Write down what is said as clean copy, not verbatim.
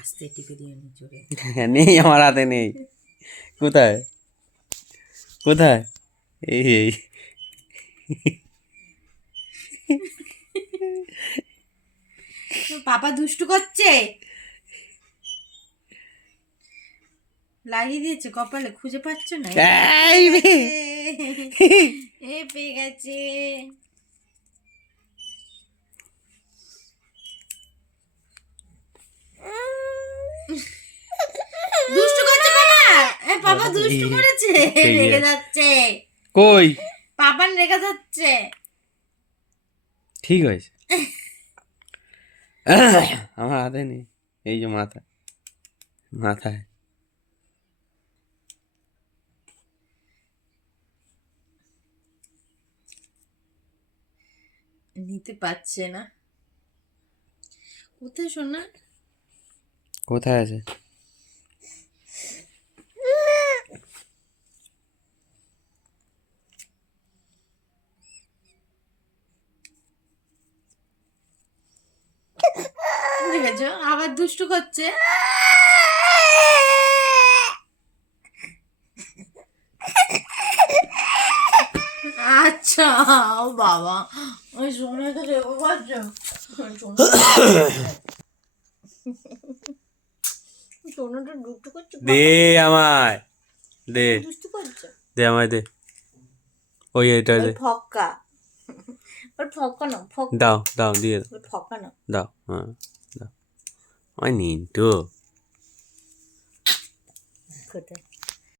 আস্তে টিপে দিয়ে নি জোরে। নেই, আমার হাতে নেই। কোথায় কোথায়? এই এই পাপা দুষ্টু করছে, লাগিয়ে দিয়েছে কপালে, খুঁজে পাচ্ছ না? এই এ পেয়ে গেছে। দুষ্টু করছে বাবা, পাপা দুষ্টু করেছে, রেগে যাচ্ছে। কই? পাপান রেগে যাচ্ছে। ঠিক হয়েছে। আমার হাতে নেই, এই যে মাথায় নিতে পারছে না। কোথায় সোনা? কোথায় আছে? দেখেছো আবার দুষ্টু করছে। আচ্ছা ও বাবা, ওই সোনা তো রেগে করছো। সোনাটা দুষ্টু করছে। দে আমায়, দে দুষ্টু করছে। দে আমায় দে, ওই এটা দে। ফক্কা, ওর ফক্কা না, ফক্কা দাও দাও, দিয়ে দাও, ফক্কা না। দাও, হ্যাঁ দাও। ওই নিন তো। কোথায়?